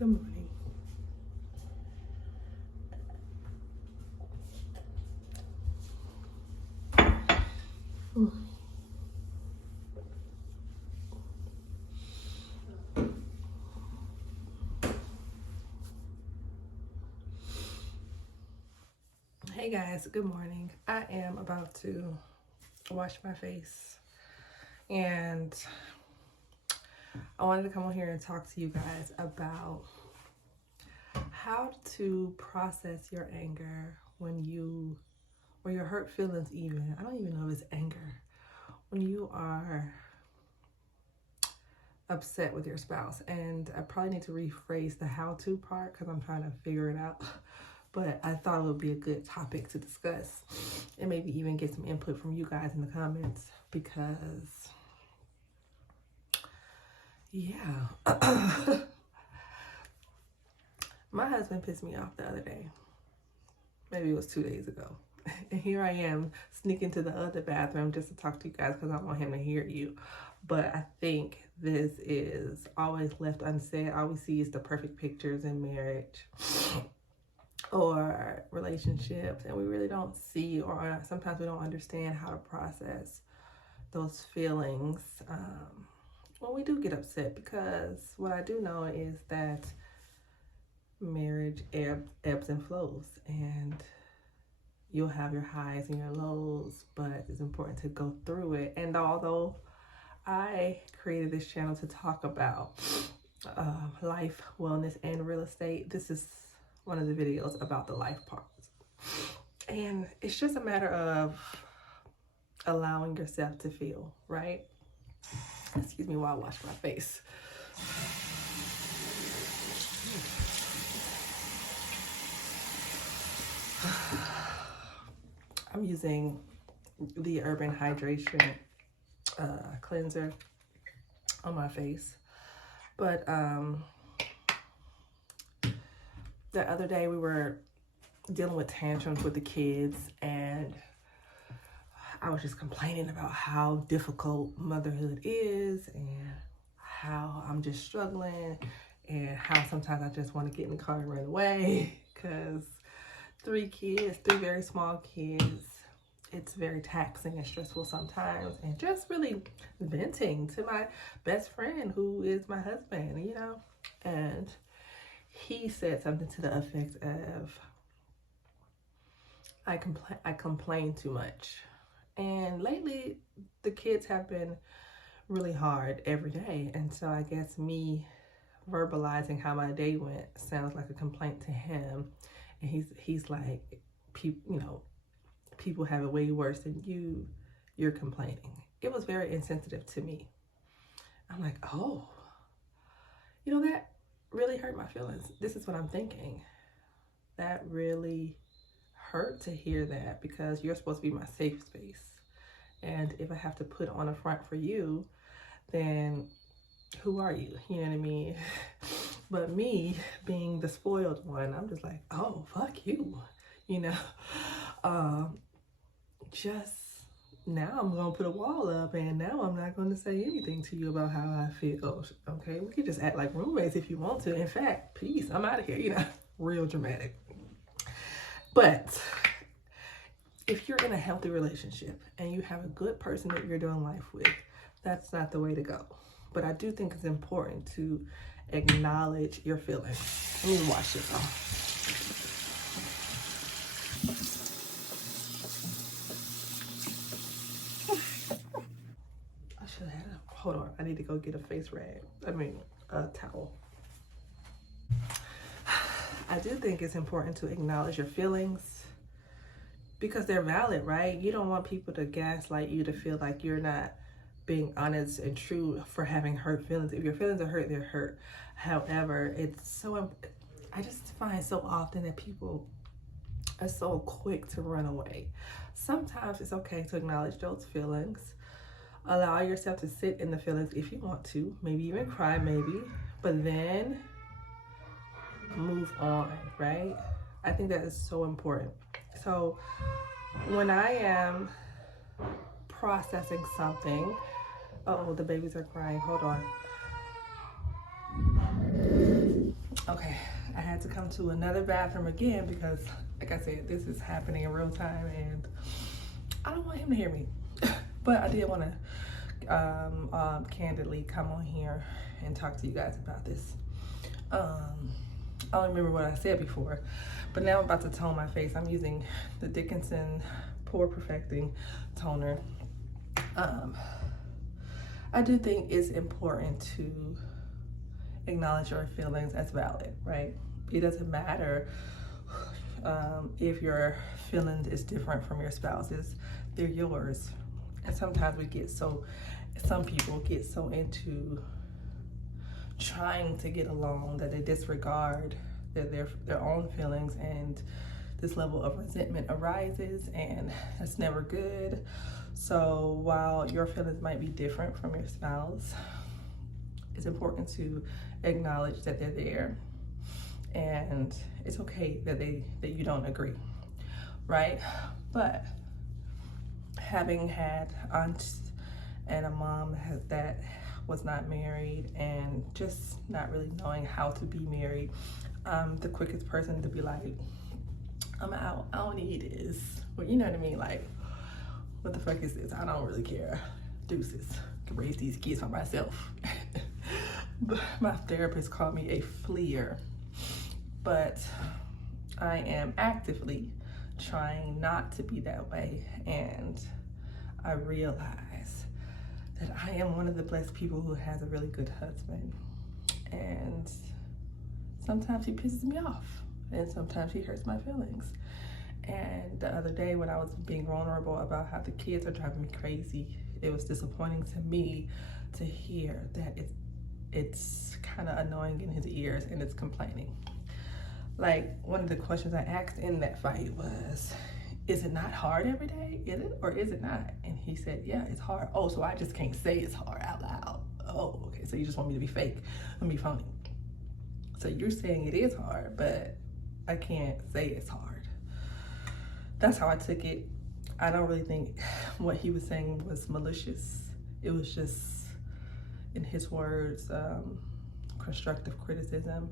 Good morning. Hey guys, good morning. I am about to wash my face and I wanted to come on here and talk to you guys about how to process your anger when you, or your hurt feelings even. I don't even know if it's anger. When you are upset with your spouse, and I probably need to rephrase the how-to part because I'm trying to figure it out. But I thought it would be a good topic to discuss and maybe even get some input from you guys in the comments because, yeah. My husband pissed me off the other day. Maybe it was 2 days ago. And here I am sneaking to the other bathroom just to talk to you guys because I want him to hear you. But I think this is always left unsaid. All we see is the perfect pictures in marriage or relationships, and we really don't see, or sometimes we don't understand how to process those feelings when we do get upset, because what I do know is that marriage ebbs and flows, and you'll have your highs and your lows, but it's important to go through it. And although I created this channel to talk about life, wellness, and real estate, this is one of the videos about the life parts. And it's just a matter of allowing yourself to feel, right? Excuse me while I wash my face. I'm using the Urban Hydration cleanser on my face. But the other day we were dealing with tantrums with the kids, and I was just complaining about how difficult motherhood is and how I'm just struggling and how sometimes I just want to get in the car and run away because 3 very small kids, it's very taxing and stressful sometimes, and just really venting to my best friend who is my husband, you know. And he said something to the effect of, I complain too much. And lately the kids have been really hard every day, and so I guess me verbalizing how my day went sounds like a complaint to him. And he's like, people have it way worse than you're complaining. It was very insensitive to me. I'm like, oh, that really hurt my feelings. This is what I'm thinking. That really hurt to hear that, because you're supposed to be my safe space. And if I have to put on a front for you, then who are you? You know what I mean? But me being the spoiled one, I'm just like, oh, fuck you. Just now I'm going to put a wall up, and now I'm not going to say anything to you about how I feel. Okay, we can just act like roommates if you want to. In fact, peace, I'm out of here, real dramatic. But if you're in a healthy relationship and you have a good person that you're doing life with, that's not the way to go. But I do think it's important to acknowledge your feelings. Let me wash this off. Hold on, I need to go get a a towel. I do think it's important to acknowledge your feelings because they're valid, right? You don't want people to gaslight you to feel like you're not being honest and true for having hurt feelings. If your feelings are hurt, they're hurt. However, I just find so often that people are so quick to run away. Sometimes it's okay to acknowledge those feelings. Allow yourself to sit in the feelings if you want to, maybe even cry, but then move on, right? I think that is so important. So when I am processing something, the babies are crying, hold on. Okay, I had to come to another bathroom again because, like I said, this is happening in real time and I don't want him to hear me. But I did want to candidly come on here and talk to you guys about this. I don't remember what I said before, but now I'm about to tone my face. I'm using the Dickinson Pore Perfecting Toner. I do think it's important to acknowledge your feelings as valid, right? It doesn't matter if your feelings is different from your spouse's, they're yours. And sometimes some people get so into trying to get along that they disregard their own feelings, and this level of resentment arises, and that's never good. So while your feelings might be different from your spouse, it's important to acknowledge that they're there, and it's okay that you don't agree, right? But having had aunts and a mom that was not married and just not really knowing how to be married, I'm the quickest person to be like, I'm out, I don't need this. Well, you know what I mean? Like, what the fuck is this? I don't really care. Deuces. I can raise these kids by myself. But my therapist called me a fleer. But I am actively trying not to be that way. And I realize that I am one of the blessed people who has a really good husband. And sometimes he pisses me off. And sometimes he hurts my feelings. And the other day when I was being vulnerable about how the kids are driving me crazy, it was disappointing to me to hear that it's kind of annoying in his ears and it's complaining. Like, one of the questions I asked in that fight was, is it not hard every day? Is it, or is it not? And he said, yeah, it's hard. Oh, so I just can't say it's hard out loud. Oh, okay, so you just want me to be fake and be phony. So you're saying it is hard, but I can't say it's hard. That's how I took it. I don't really think what he was saying was malicious. It was just, in his words, constructive criticism.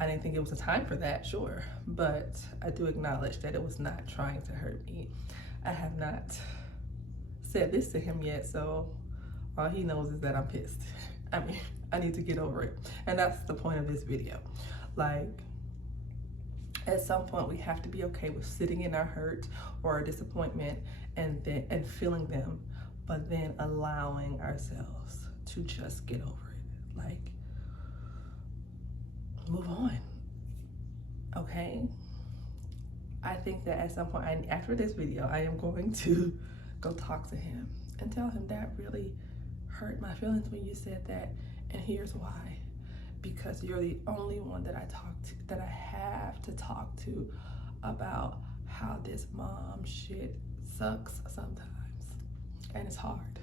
I didn't think it was a time for that, sure, but I do acknowledge that it was not trying to hurt me. I have not said this to him yet, so all he knows is that I'm pissed. I mean, I need to get over it. And that's the point of this video. Like, at some point we have to be okay with sitting in our hurt or our disappointment and feeling them, but then allowing ourselves to just get over it. Like, move on, okay? I think that at some point, after this video, I am going to go talk to him and tell him that really hurt my feelings when you said that, and here's why. Because you're the only one that I have to talk to about how this mom shit sucks sometimes, and it's hard.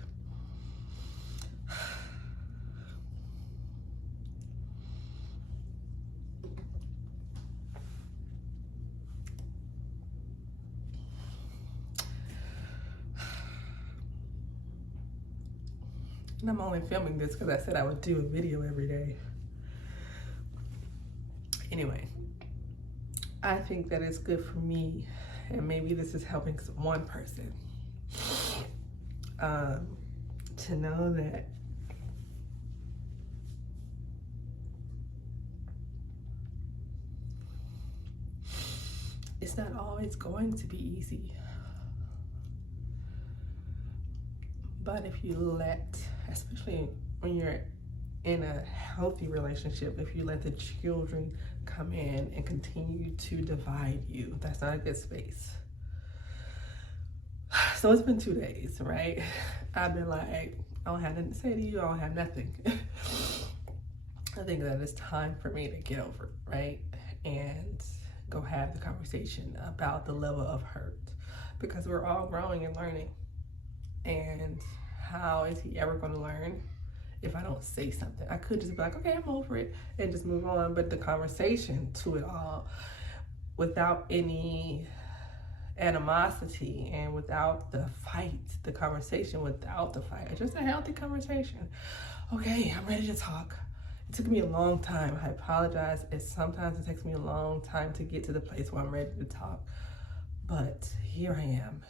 And I'm only filming this because I said I would do a video every day. Anyway, I think that it's good for me, and maybe this is helping one person, to know that it's not always going to be easy. But if you let, especially when you're in a healthy relationship, if you let the children come in and continue to divide you, that's not a good space. So it's been 2 days, right? I've been like, I don't have nothing to say to you, I don't have nothing. I think that it's time for me to get over it, right? And go have the conversation about the level of hurt, because we're all growing and learning. And how is he ever going to learn if I don't say something? I could just be like, okay, I'm over it, and just move on. But the conversation to it all, without any animosity and without the fight, the conversation without the fight, just a healthy conversation. Okay, I'm ready to talk. It took me a long time. I apologize. Sometimes it takes me a long time to get to the place where I'm ready to talk. But here I am.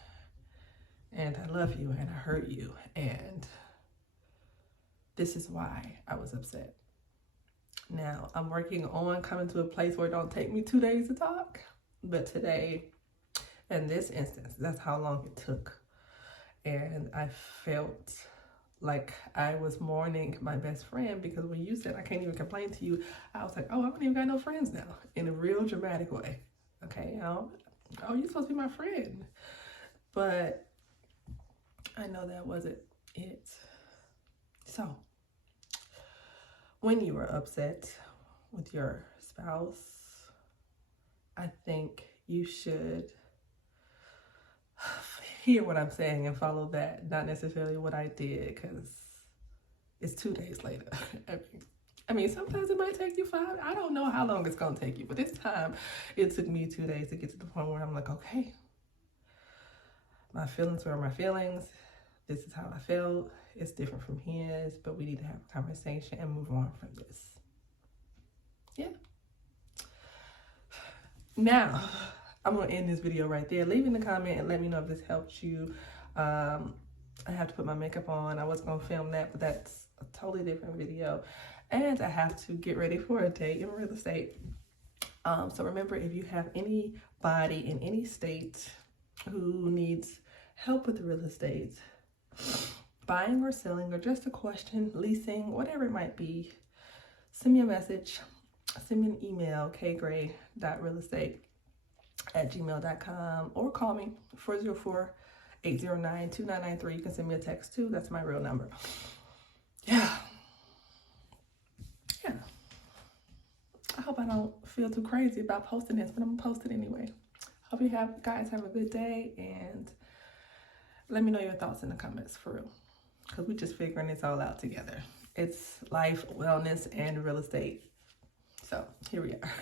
And I love you and I hurt you. And this is why I was upset. Now, I'm working on coming to a place where it don't take me 2 days to talk. But today, in this instance, that's how long it took. And I felt like I was mourning my best friend, because when you said I can't even complain to you, I was like, oh, I don't even got no friends now, in a real dramatic way. Okay, oh, you're supposed to be my friend. But I know that wasn't it. So, when you are upset with your spouse, I think you should hear what I'm saying and follow that, not necessarily what I did, because it's 2 days later. I mean, sometimes it might take you 5. I don't know how long it's going to take you, but this time it took me 2 days to get to the point where I'm like, okay, my feelings were my feelings. This is how I felt. It's different from his, but we need to have a conversation and move on from this. Yeah. Now, I'm going to end this video right there. Leave in the comment and let me know if this helped you. I have to put my makeup on. I was going to film that, but that's a totally different video. And I have to get ready for a day in real estate. So remember, if you have anybody in any state who needs help with real estate, buying or selling, or just a question, leasing, whatever it might be, send me a message. Send me an email, KGray.Realestate@gmail.com, or call me 404-809-2993. You can send me a text too. That's my real number. Yeah. I hope I don't feel too crazy about posting this, but I'm gonna post it anyway. Hope you guys have a good day, and let me know your thoughts in the comments, for real, because we're just figuring this all out together. It's life, wellness, and real estate. So here we are.